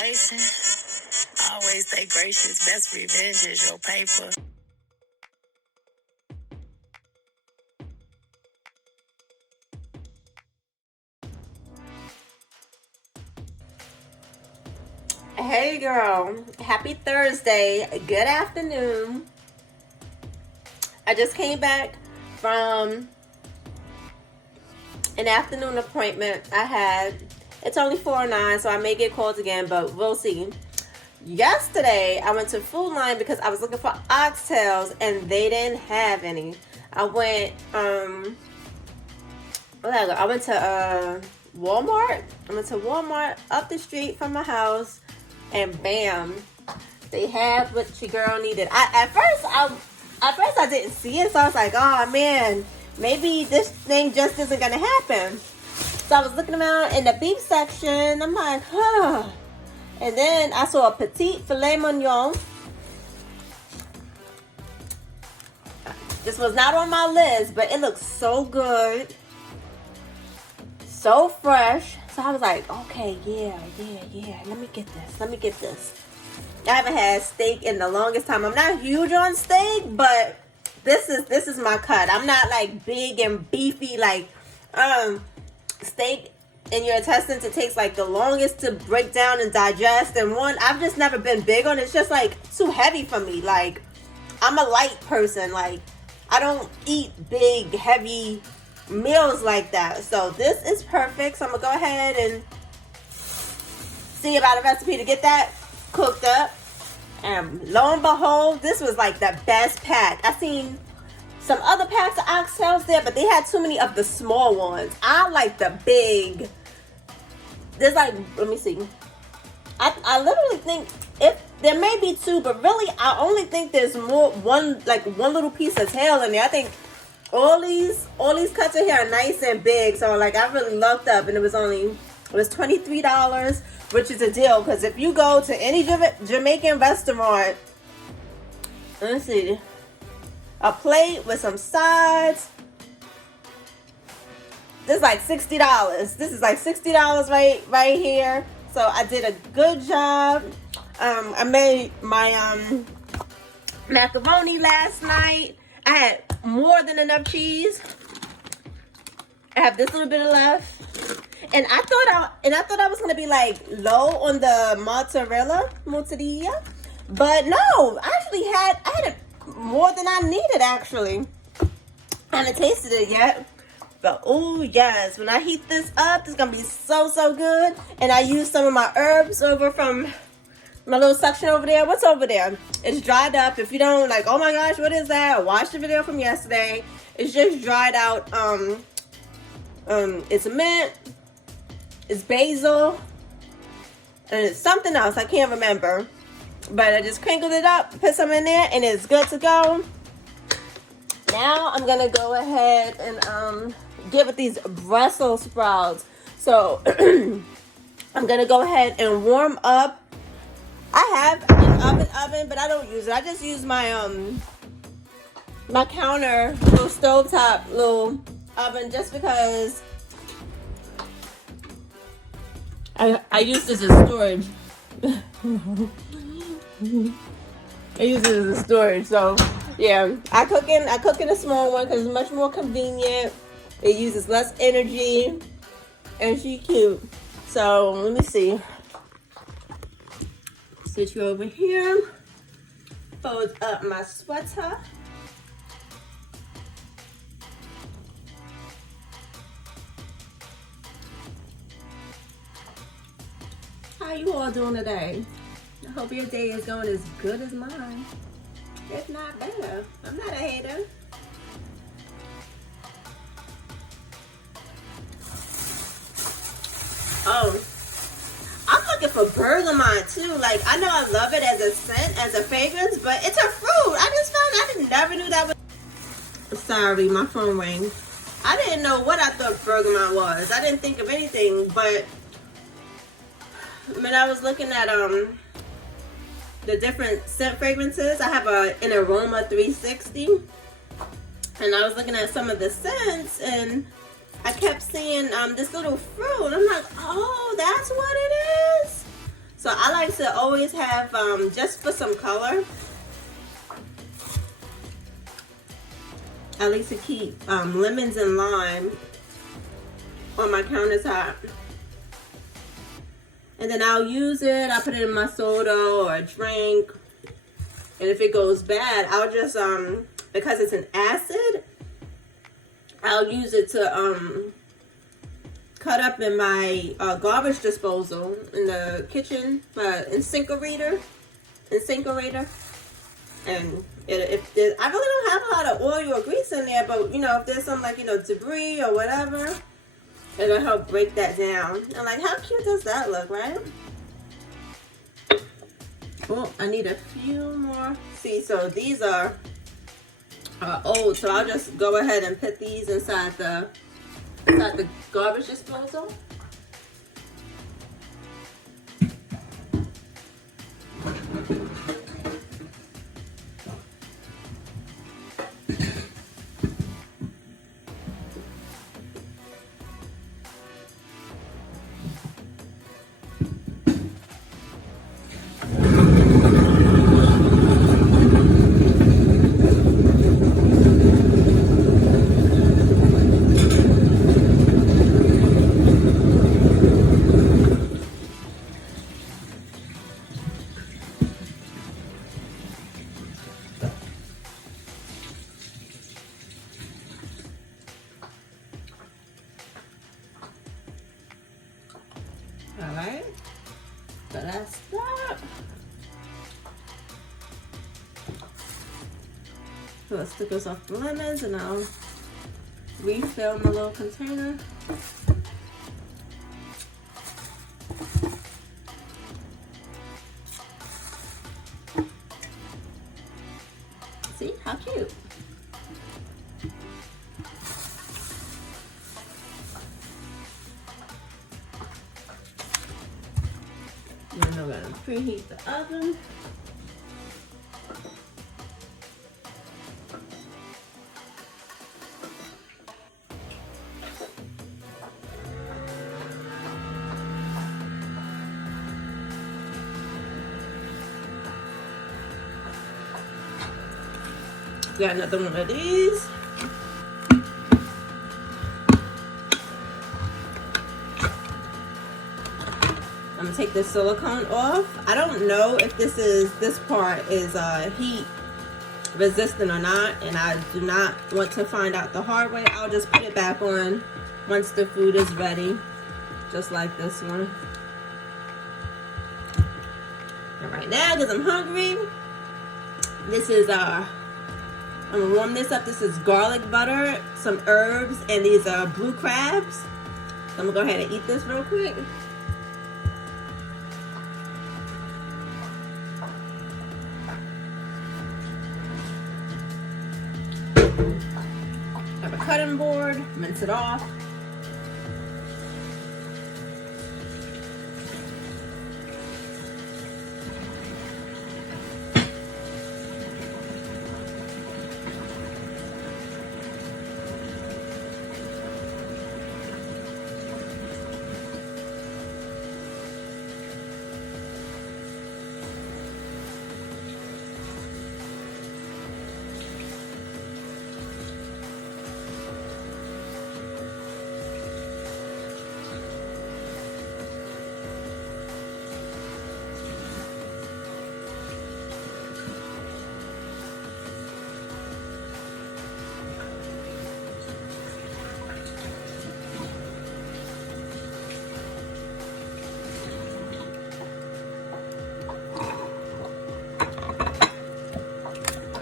conversation. Always stay gracious. Best revenge is your paper. Hey girl, happy Thursday, good afternoon. I just came back from an afternoon appointment I had. It's only 4:09, so I may get called again, but we'll see. Yesterday, I went to Food Line because I was looking for oxtails and they didn't have any. I went to Walmart. I went to Walmart up the street from my house, and bam, they had what your girl needed. At first I didn't see it, so I was like, oh man, maybe this thing just isn't gonna happen. So I was looking around in the beef section. I'm like, huh. And then I saw a petite filet mignon. This was not on my list, but it looks so good, so fresh. So I was like, okay, yeah. Let me get this. I haven't had steak in the longest time. I'm not huge on steak, but this is my cut. I'm not like big and beefy like steak in your intestines. It takes like the longest to break down and digest. And one, I've just never been big on it. It's just like too heavy for me. Like, I'm a light person. Like, I don't eat big, heavy meals like that. So this is perfect. So I'm gonna go ahead and see about a recipe to get that cooked up. And lo and behold, this was like the best pack. I seen some other packs of oxtails there, but they had too many of the small ones. I like the big. There's like, let me see. I literally think if there may be two, but really I only think there's one little piece of tail in there. I think all these cuts in here are nice and big. So like I really lucked up, and it was $23, which is a deal, because if you go to any Jamaican restaurant, let's see, a plate with some sides, this is like $60. This is like $60 right here. So I did a good job. I made my macaroni last night. I had more than enough cheese. I have this little bit left. And I thought I was gonna be like low on the mozzarella, but no, I had it more than I needed actually. I haven't tasted it yet, but oh yes, when I heat this up, it's gonna be so good. And I used some of my herbs over from my little section over there. What's over there? It's dried up. If you don't like, oh my gosh, what is that? Watch the video from yesterday. It's just dried out. It's mint. It's basil, and it's something else. I can't remember. But I just crinkled it up, put some in there, and it's good to go. Now I'm going to go ahead and get with these Brussels sprouts. So I'm going to go ahead and warm up. I have an oven, but I don't use it. I just use my my counter little stovetop little oven, just because I use this as storage. I use it as a storage. So yeah, I cook in a small one because it's much more convenient. It uses less energy, and she's cute. So let me see. Switch you over here. Fold up my sweater. How you all doing today? I hope your day is going as good as mine. If not better. I'm not a hater. Oh, I'm looking for bergamot too. Like, I know I love it as a scent, as a fragrance, but it's a fruit. I never knew that was. Sorry, my phone rang. I didn't know what I thought bergamot was. I didn't think of anything, but when I was looking at the different scent fragrances, I have an Aroma 360, and I was looking at some of the scents, and I kept seeing this little fruit. I'm like, oh, that's what it is. So I like to always have, just for some color, I like to keep lemons and lime on my countertop. And then I'll use it, I'll put it in my soda or a drink. And if it goes bad, I'll just, because it's an acid, I'll use it to cut up in my garbage disposal in the kitchen, incinerator. And I really don't have a lot of oil or grease in there, but you know, if there's some, like, you know, debris or whatever, it'll help break that down. And like, how cute does that look, right? Oh, I need a few more. See, so these are old, so I'll just go ahead and put these inside the garbage disposal. Alright, so that's that. So let's stick this off the lemons and I'll refill my little container. See, how cute. And then we're gonna preheat the oven. Got another one of these. I'm gonna take the silicone off. I don't know if this part is heat resistant or not, and I do not want to find out the hard way. I'll just put it back on once the food is ready, just like this one. And right now, because I'm hungry, this is I'm gonna warm this up. This is garlic butter, some herbs, and these are blue crabs. So I'm gonna go ahead and eat this real quick. Have a cutting board, mince it off.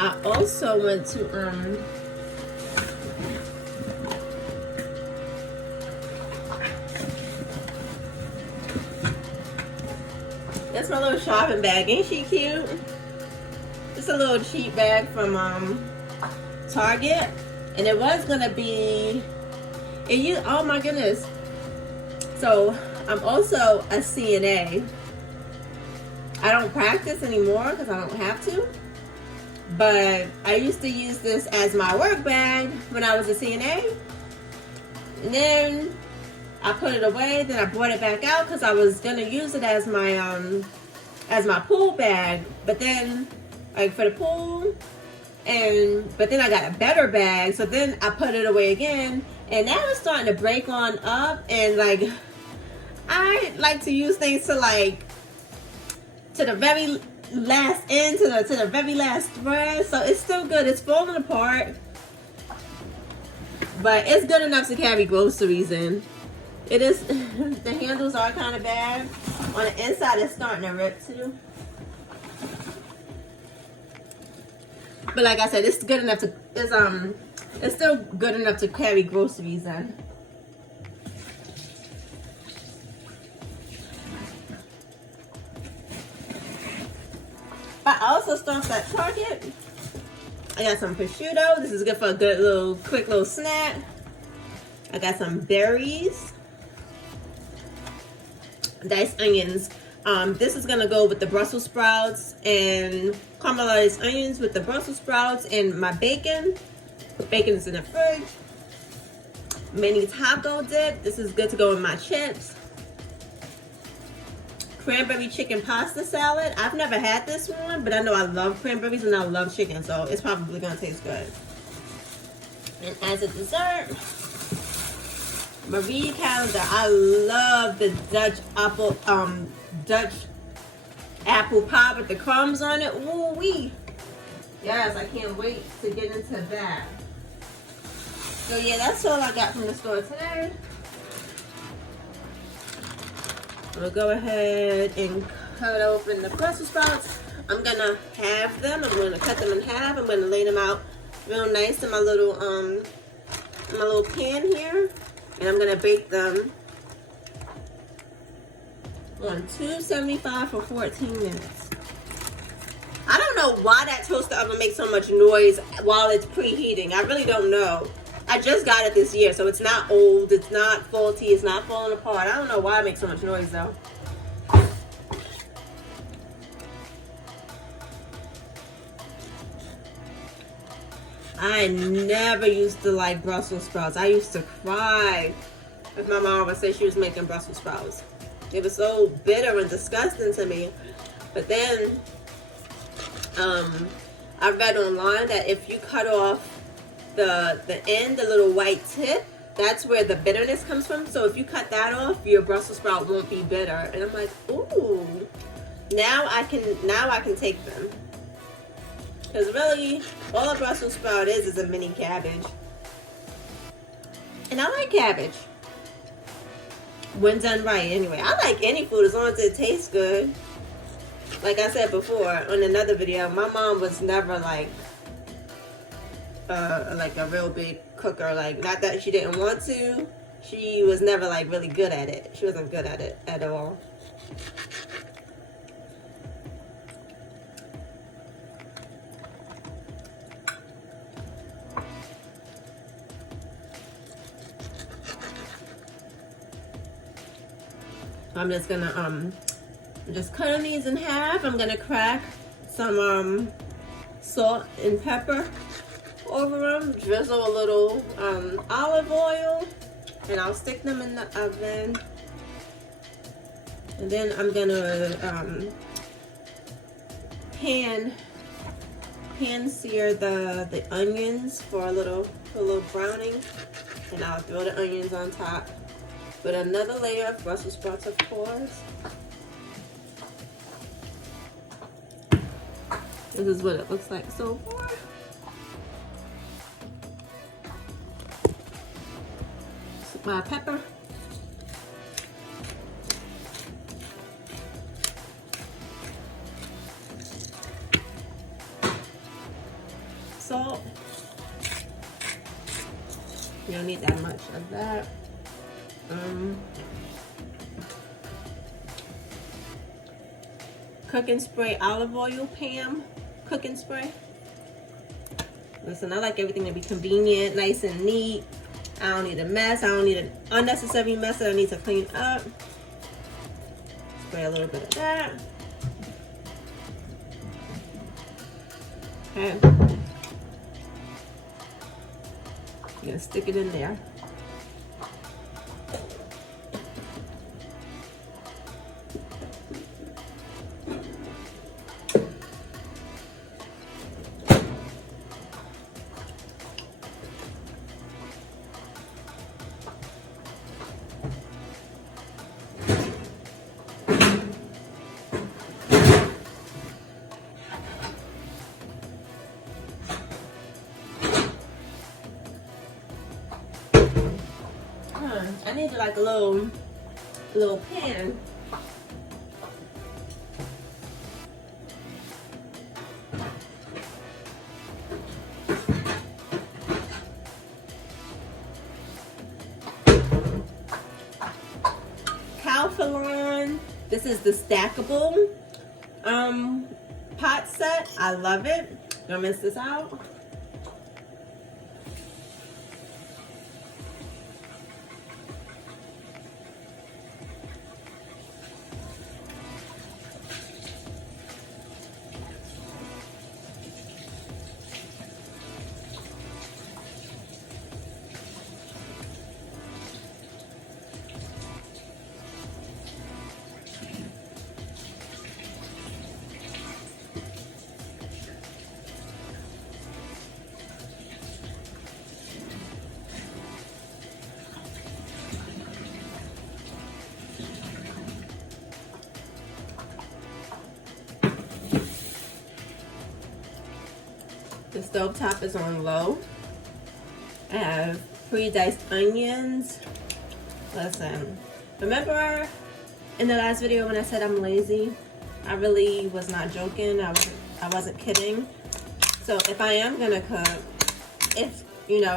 I also went to that's my little shopping bag. Ain't she cute? It's a little cheap bag from Target, and it was gonna be oh my goodness. So I'm also a CNA. I don't practice anymore because I don't have to. But I used to use this as my work bag when I was a CNA. And then I put it away, then I brought it back out because I was gonna use it as my pool bag. But then, like for the pool, but then I got a better bag, so then I put it away again, and now it's starting to break on up. And like, I like to use things to the very last end, to the very last thread. So it's still good. It's falling apart, but it's good enough to carry groceries in. It is. The handles are kind of bad. On the inside, it's starting to rip too. But like I said, it's good enough to. It's still good enough to carry groceries in. I also stopped at Target. I got some prosciutto. This is good for a good quick little snack. I got some berries, diced onions. This is gonna go with the Brussels sprouts, and caramelized onions with the Brussels sprouts, and my bacon. Bacon is in the fridge. Mini taco dip. This is good to go with my chips. Cranberry chicken pasta salad. I've never had this one, but I know I love cranberries and I love chicken, so it's probably gonna taste good. And as a dessert, Marie Calendar. I love the Dutch apple pie with the crumbs on it. Ooh wee! Yes, I can't wait to get into that. So yeah, that's all I got from the store today. We'll go ahead and cut open the Brussels sprouts. I'm gonna halve them. I'm gonna cut them in half. I'm gonna lay them out real nice in my little pan here, and I'm gonna bake them on 275 for 14 minutes. I don't know why that toaster oven makes so much noise while it's preheating. I really don't know. I just got it this year, so it's not old, it's not faulty, it's not falling apart. I don't know why it makes so much noise though. I never used to like Brussels sprouts. I used to cry if my mom would say she was making Brussels sprouts. It was so bitter and disgusting to me. But then, I read online that if you cut off the end, the little white tip, that's where the bitterness comes from. So if you cut that off, your Brussels sprout won't be bitter. And I'm like, ooh, now I can take them. Because really, all a Brussels sprout is a mini cabbage. And I like cabbage when done right. Anyway, I like any food as long as it tastes good. Like I said before on another video, my mom was never like a real big cooker. Like, not that she didn't want to, she was never like really good at it. She wasn't good at it at all. I'm just gonna just cutting these in half. I'm gonna crack some salt and pepper over them, drizzle a little olive oil, and I'll stick them in the oven. And then I'm gonna pan sear the onions for a little browning, and I'll throw the onions on top with another layer of Brussels sprouts, of course. This is what it looks like so far. My pepper. Salt. You don't need that much of that. Cooking spray, olive oil, Pam. Cooking spray. Listen, I like everything to be convenient, nice and neat. I don't need a mess. I don't need an unnecessary mess that I need to clean up. Spray a little bit of that. Okay. I'm gonna stick it in there. needed like a little pan. Calphalon. This is the stackable pot set. I love it. Gonna rinse this out. The stove top is on low. I have pre-diced onions. Listen, remember in the last video when I said I'm lazy? I really was not joking. I wasn't kidding. So if I am gonna cook, if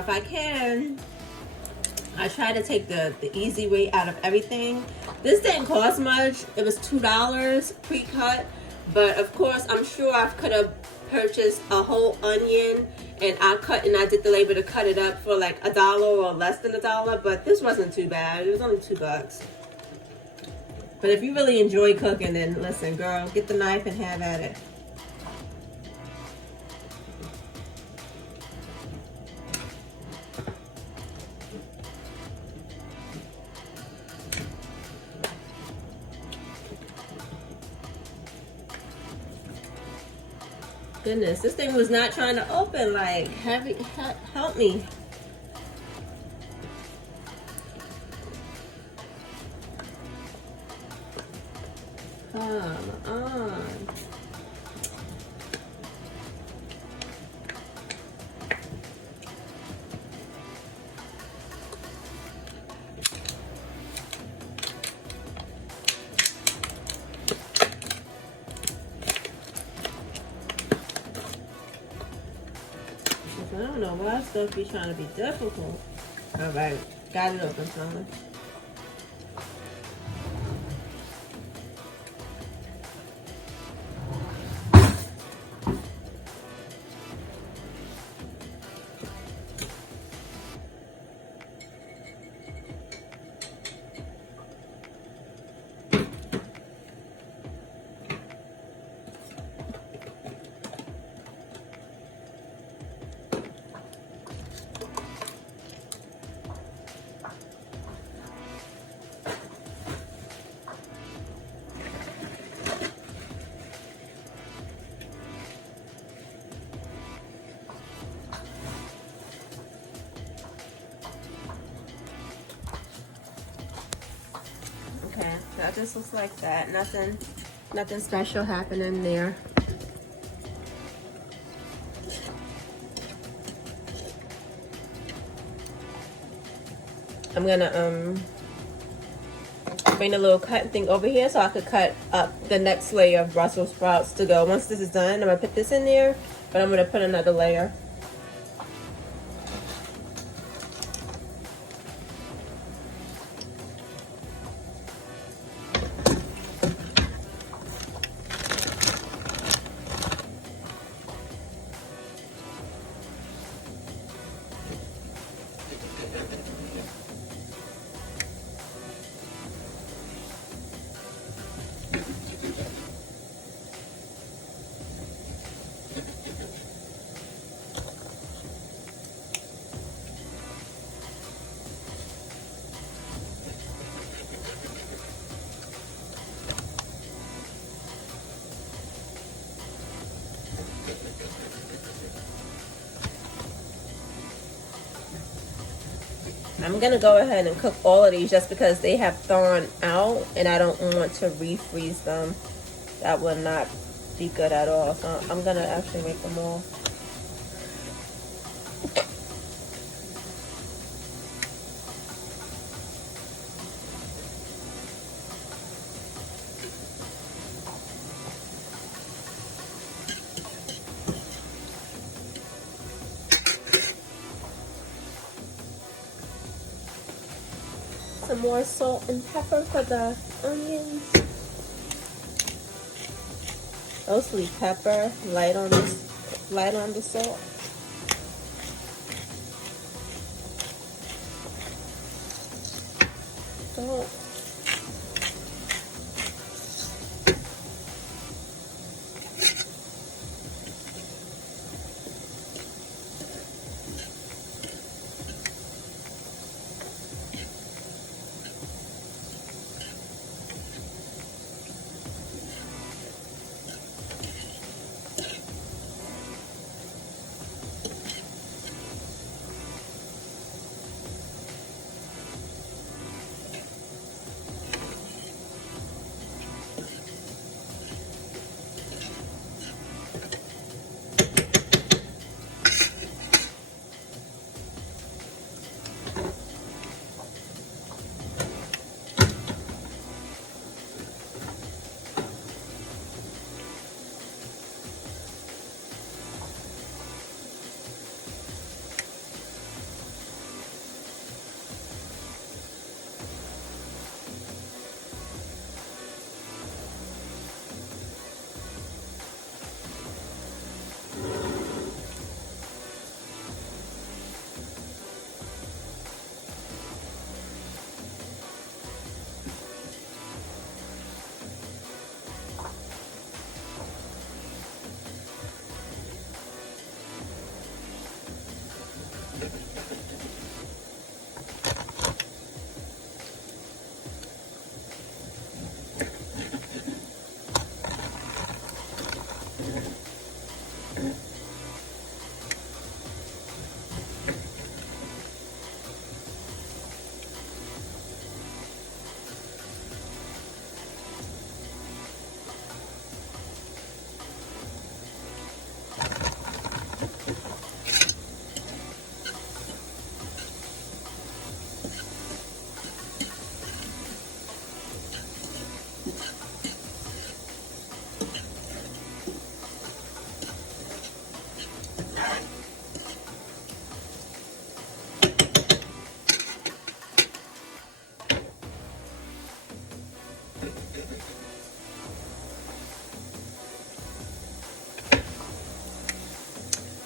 I can, I try to take the easy way out of everything. This didn't cost much. It was $2 pre-cut, but of course I'm sure I could have purchased a whole onion and I did the labor to cut it up for like $1 or less than $1, but this wasn't too bad. It was only $2. But if you really enjoy cooking, then listen, girl, get the knife and have at it. Goodness, this thing was not trying to open. Like, help me. Come on. I don't know why stuff be trying to be difficult. All right, got it open, son. Okay, so that just looks like that. Nothing special happening there. I'm gonna bring the little cutting thing over here so I could cut up the next layer of Brussels sprouts to go. Once this is done, I'm gonna put this in there, but I'm gonna put another layer. I'm gonna go ahead and cook all of these just because they have thawed out and I don't want to refreeze them. That would not be good at all. So I'm gonna actually make them all. more salt and pepper for the onions. Mostly pepper, light on the salt. Salt.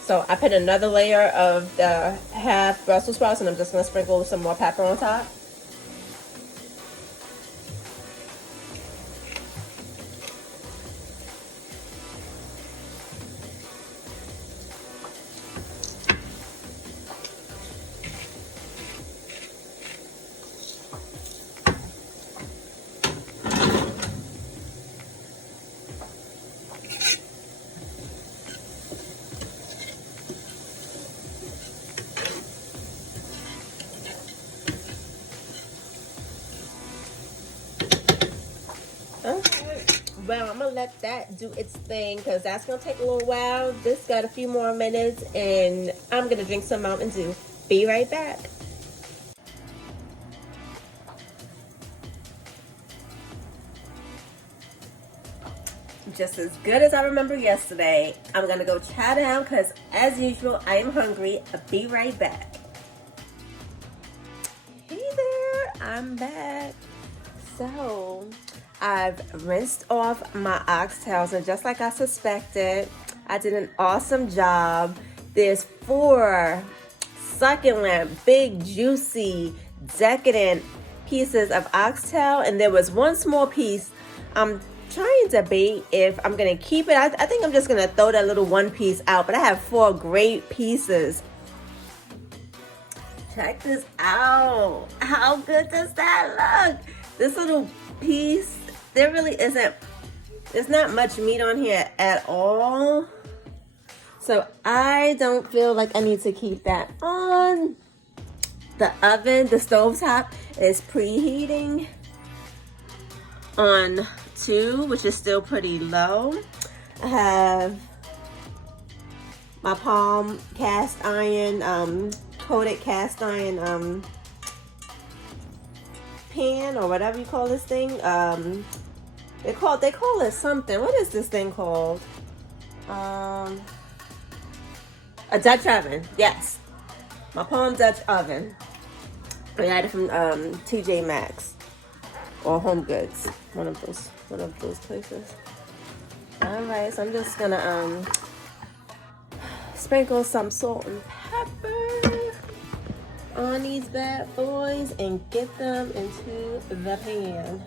So I put another layer of the half Brussels sprouts, and I'm just gonna sprinkle some more pepper on top. Okay. Well, I'm gonna let that do its thing because that's gonna take a little while. This got a few more minutes, and I'm gonna drink some Mountain Dew. Be right back. Just as good as I remember yesterday. I'm gonna go chow down because, as usual, I am hungry. I'll be right back. Hey there, I'm back. So, I've rinsed off my oxtails, and just like I suspected, I did an awesome job. There's 4 succulent, big, juicy, decadent pieces of oxtail, and there was one small piece. I'm trying to debate if I'm gonna keep it. I think I'm just gonna throw that little one piece out, but I have 4 great pieces. Check this out. How good does that look? This little piece, there really isn't, there's not much meat on here at all. So I don't feel like I need to keep that on. The oven, the stovetop is preheating on 2, which is still pretty low. I have my palm cast iron, coated cast iron pan, or whatever you call this thing. They call it something. What is this thing called? A Dutch oven. Yes, my palm Dutch oven. I got it from TJ Maxx or Home Goods, one of those places. All right, so I'm just gonna sprinkle some salt and pepper on these bad boys and get them into the pan.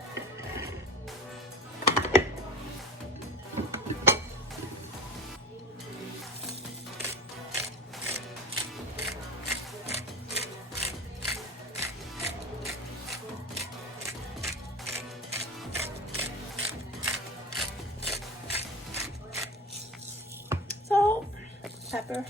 Salt, pepper.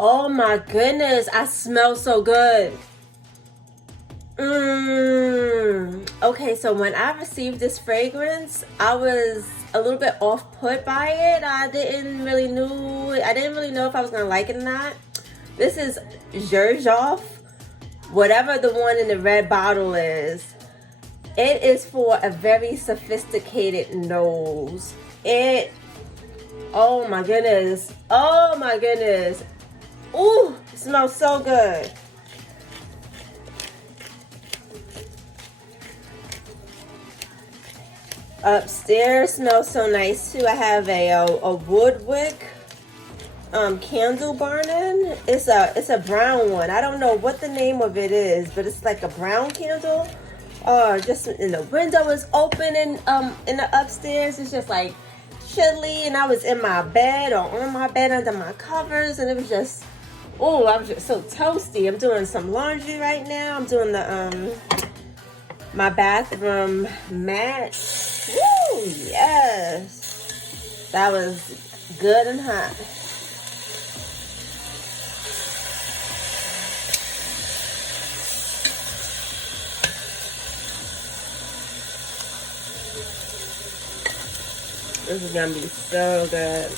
Oh my goodness, I smell so good. Okay, so when I received this fragrance, I was a little bit off-put by it. I didn't really know if I was gonna like it or not. This is Xerjoff, whatever the one in the red bottle is. It is for a very sophisticated nose. Oh my goodness. Oh my goodness. Ooh, it smells so good. Upstairs smells so nice too. I have a wood wick candle burning. It's a brown one. I don't know what the name of it is, but it's like a brown candle. Just in the window is open in the upstairs. It's just like chilly, and I was in my bed or on my bed under my covers, and it was just, oh, I was just so toasty. I'm doing some laundry right now. I'm doing the my bathroom mat. Woo, yes. That was good and hot. This is gonna be so good.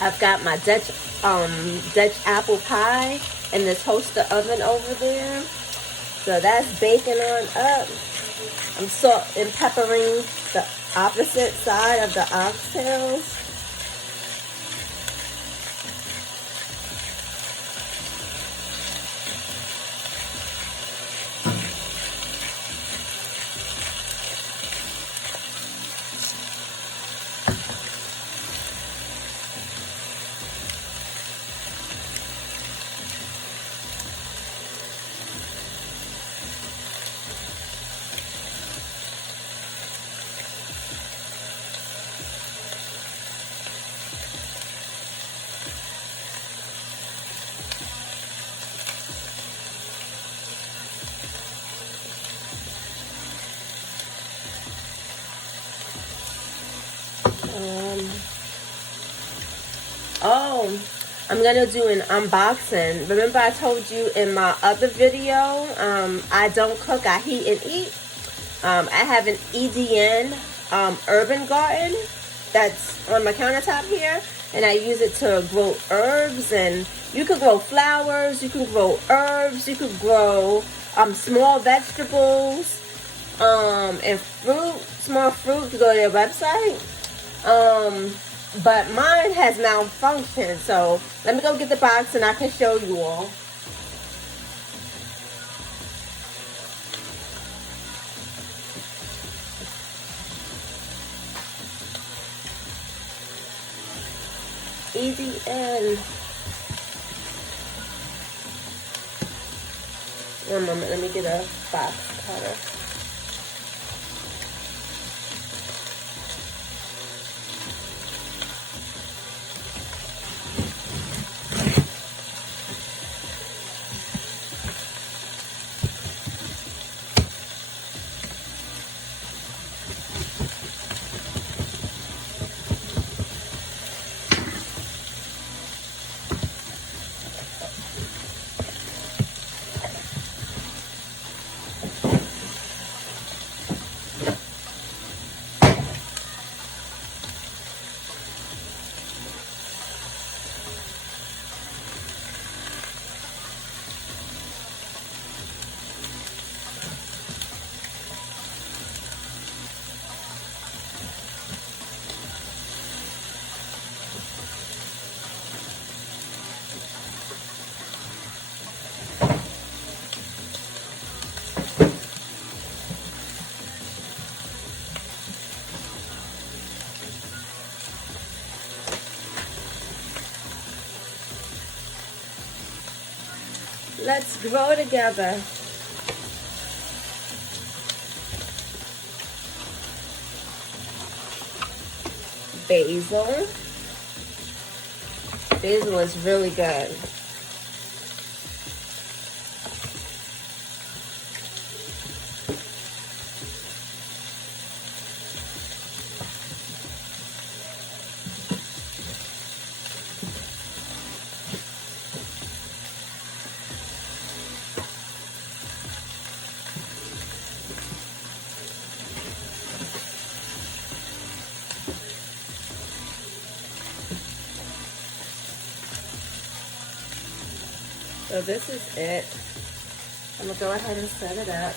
I've got my Dutch apple pie in the toaster oven over there. So that's baking on up. I'm salt and peppering the opposite side of the oxtails. I'm gonna do an unboxing. Remember I told you in my other video, I don't cook, I heat and eat. I have an EDN urban garden that's on my countertop here, and I use it to grow herbs, and you could grow flowers, you can grow herbs, you could grow small vegetables and fruit, small fruit. You go to their website. But mine has malfunctioned, so let me go get the box and I can show you all. EDN. One moment, let me get a box cutter. Let's grow together. Basil. Basil is really good. So this is it. I'm gonna go ahead and set it up.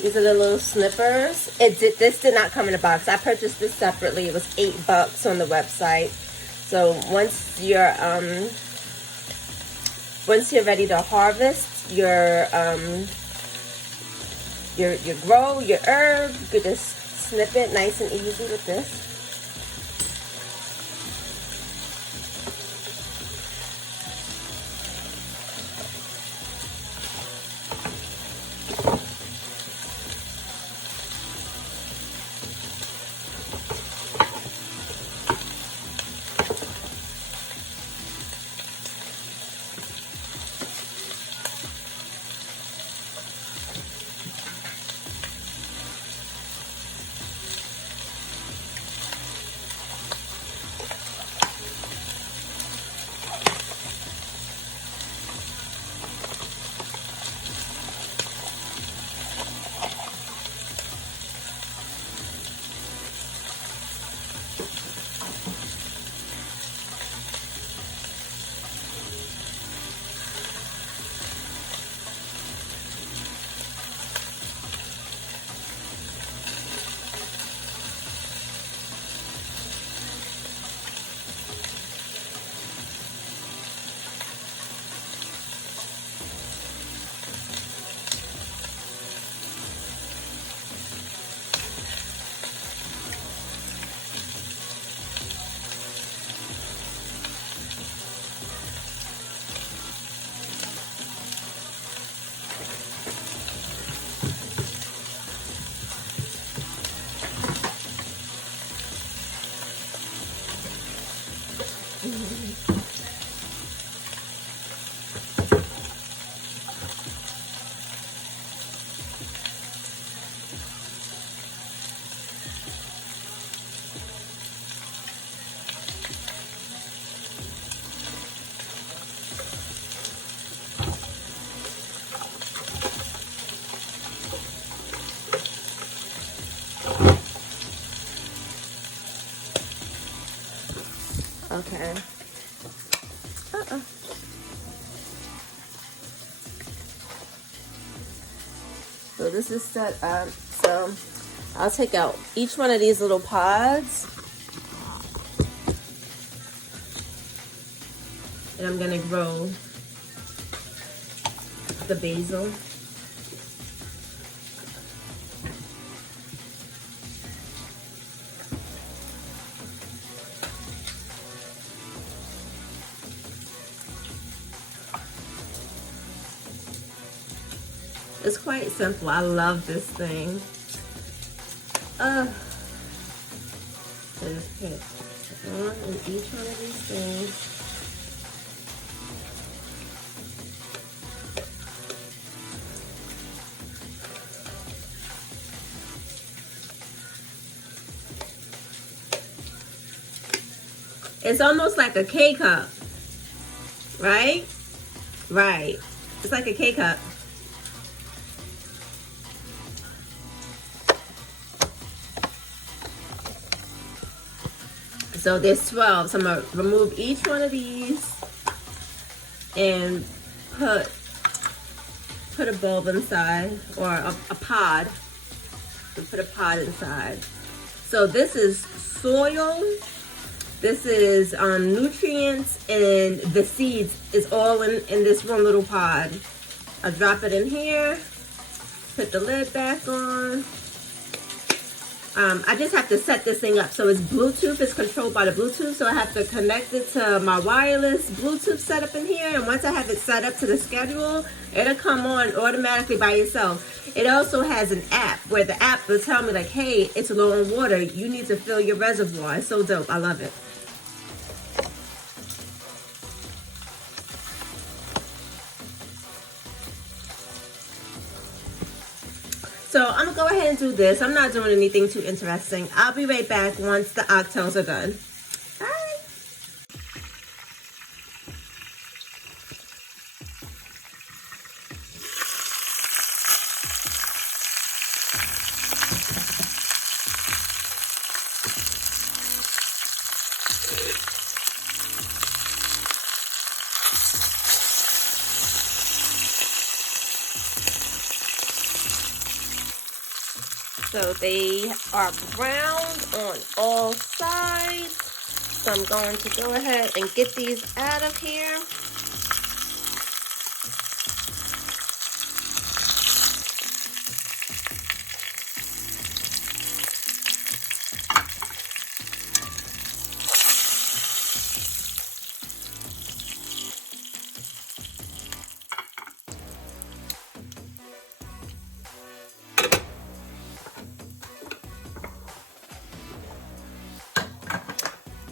These are the little snippers. This did not come in a box. I purchased this separately. It was $8 on the website. So once you're ready to harvest your grow, your herb, you could just snip it nice and easy with this. Okay. So this is set up. So I'll take out each one of these little pods. And I'm gonna grow the basil. It's quite simple. I love this thing. I just put on in each one of these things. It's almost like a K-cup, right? Right. It's like a K-cup. So there's 12. So I'm going to remove each one of these and put a bulb inside, or a pod. So put a pod inside. So this is soil. This is nutrients, and the seeds is all in this one little pod. I'll drop it in here, put the lid back on, I just have to set this thing up. So it's Bluetooth, it's controlled by the Bluetooth. So I have to connect it to my wireless Bluetooth setup in here. And once I have it set up to the schedule, it'll come on automatically by itself. It also has an app where the app will tell me like, hey, it's low on water. You need to fill your reservoir. It's so dope. I love it. So I'm gonna go ahead and do this. I'm not doing anything too interesting. I'll be right back once the oxtails are done. Bye. So they are browned on all sides. So I'm going to go ahead and get these out of here.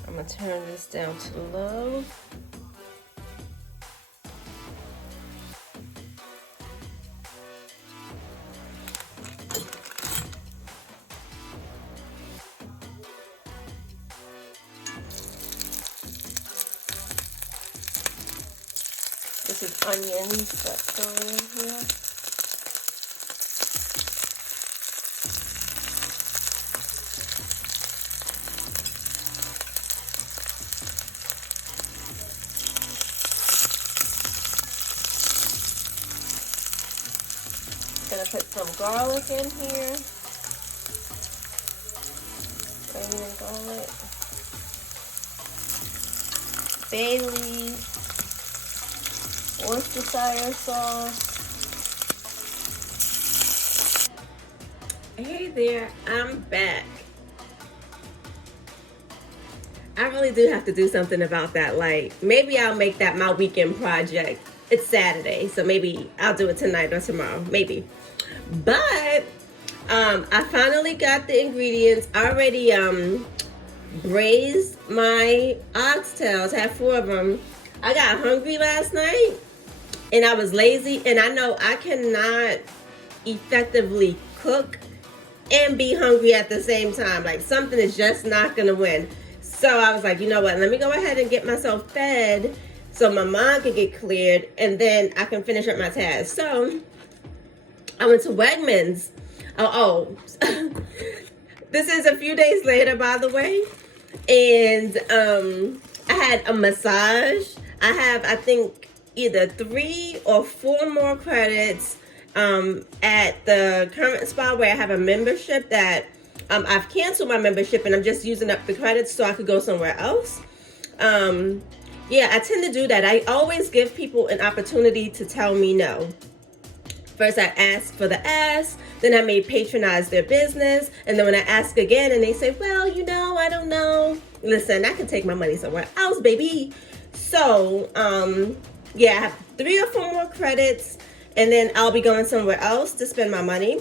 I'm gonna turn this down to low. This is onions that go in here. Gonna put some garlic in here. Onion, garlic. Bay leaf. Worcestershire sauce. Hey there, I'm back. I really do have to do something about that light. Maybe I'll make that my weekend project. It's Saturday, so maybe I'll do it tonight or tomorrow, maybe. But I finally got the ingredients. I already braised my oxtails. I have 4 of them. I got hungry last night and I was lazy, and I know I cannot effectively cook and be hungry at the same time. Like, something is just not gonna win. So I was like, you know what, let me go ahead and get myself fed so my mind can get cleared and then I can finish up my task. So I went to Wegmans. This is a few days later, by the way. And I had a massage. I have, I think, either 3 or 4 more credits at the current spa where I have a membership that I've canceled my membership and I'm just using up the credits so I could go somewhere else. Yeah, I tend to do that. I always give people an opportunity to tell me no. First, I ask for the ask, then I may patronize their business, and then when I ask again and they say, well, you know, I don't know. Listen, I can take my money somewhere else, baby. So, yeah, I have 3 or 4 more credits, and then I'll be going somewhere else to spend my money.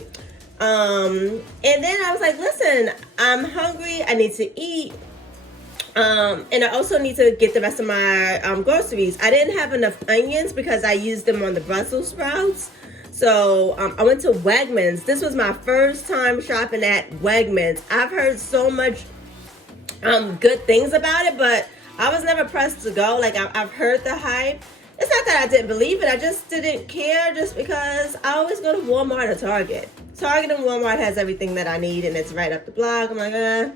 And then I was like, listen, I'm hungry, I need to eat. And I also need to get the rest of my groceries. I didn't have enough onions because I used them on the Brussels sprouts. So I went to Wegmans. This was my first time shopping at Wegmans. I've heard so much good things about it, but I was never pressed to go. Like, I've heard the hype. It's not that I didn't believe it. I just didn't care, just because I always go to Walmart or Target. Target and Walmart has everything that I need, and it's right up the block. I'm like,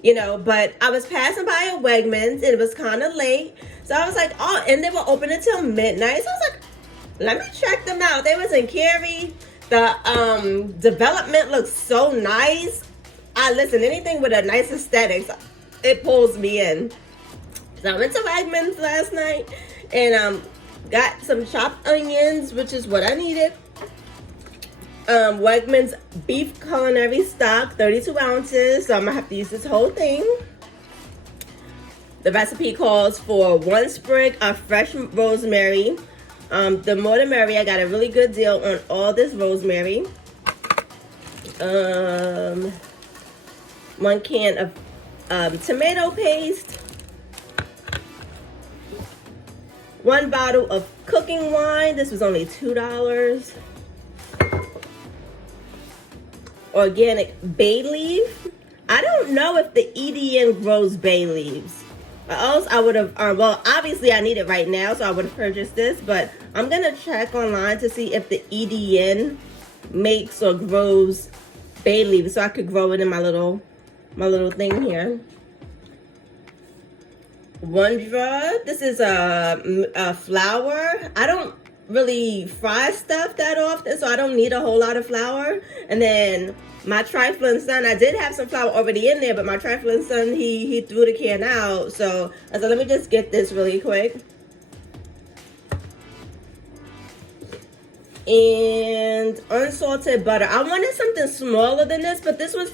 you know, but I was passing by a Wegmans, and it was kind of late. So I was like, oh, and they were open until midnight. So I was like, let me check them out. They was in Cary. The development looks so nice. Listen, anything with a nice aesthetics, it pulls me in. So I went to Wegmans last night and got some chopped onions, which is what I needed. Wegmans beef culinary stock, 32 ounces. So I'm gonna have to use this whole thing. The recipe calls for 1 sprig of fresh rosemary. The more the merrier. I got a really good deal on all this rosemary. 1 can of tomato paste. 1 bottle of cooking wine. This was only $2. Organic bay leaf. I don't know if the EDN grows bay leaves. Or else I would have, well, obviously I need it right now, so I would have purchased this. But I'm going to check online to see if the EDN makes or grows bay leaves, so I could grow it in my little thing here. 1 jar. This is a flour. I don't really fry stuff that often, so I don't need a whole lot of flour. And then my trifling son, I did have some flour already in there, but my trifling son, he threw the can out. So I said, let me just get this really quick. And unsalted butter. I wanted something smaller than this, but this was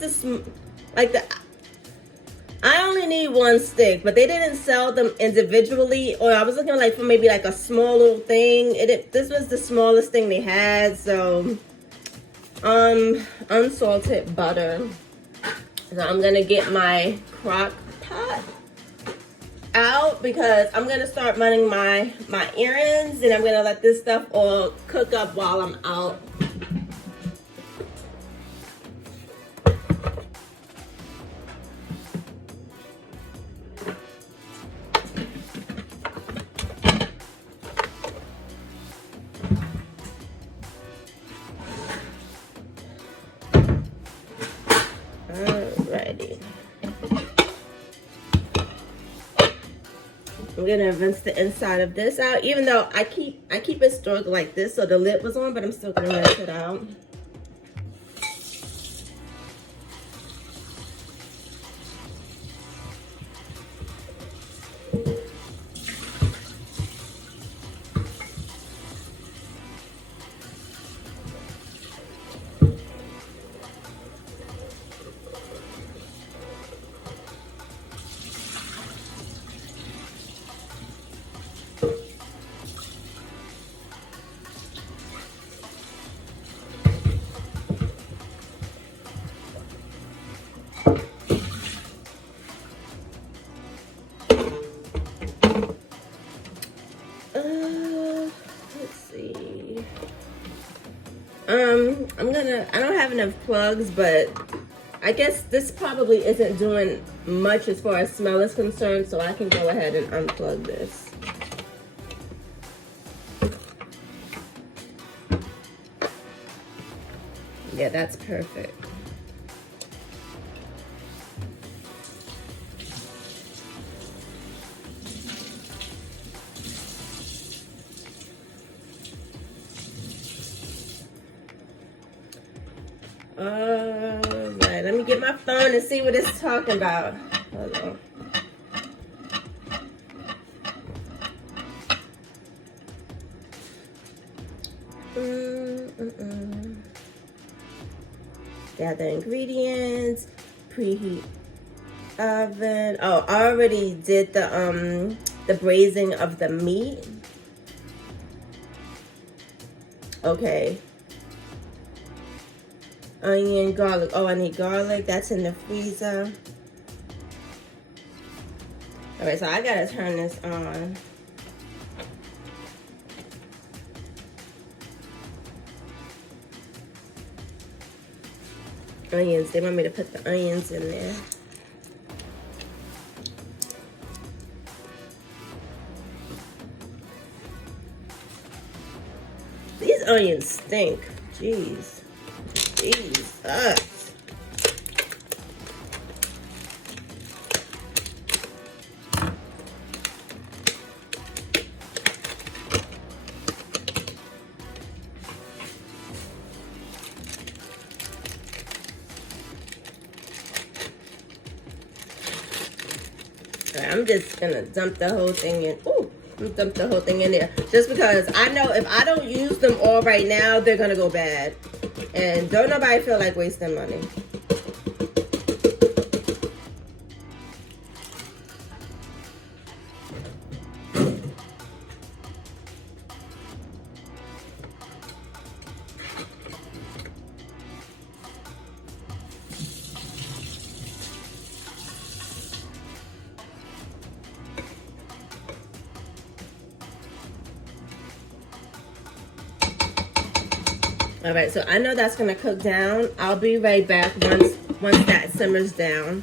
I only need 1 stick, but they didn't sell them individually, or I was looking like for maybe like a small little thing. This was the smallest thing they had, so unsalted butter. So I'm gonna get my crock pot out because I'm gonna start running my errands, and I'm gonna let this stuff all cook up while I'm out. Alrighty. I'm gonna rinse the inside of this out, even though I keep it stored like this, so the lid was on, but I'm still gonna rinse it out. Let's see. I don't have enough plugs, but I guess this probably isn't doing much as far as smell is concerned, so I can go ahead and unplug this. Yeah, that's perfect. Alright, let me get my phone and see what it's talking about. Hold on. Gather ingredients, preheat oven. Oh, I already did the braising of the meat. Okay. Onion, garlic. Oh, I need garlic. That's in the freezer. All right, so I gotta turn this on. Onions. They want me to put the onions in there. These onions stink. Jeez. Jesus. I'm just gonna dump the whole thing in. Ooh, Dump the whole thing in there. Just because I know if I don't use them all right now, they're gonna go bad. And don't nobody feel like wasting money. All right, so I know that's gonna cook down. I'll be right back once that simmers down.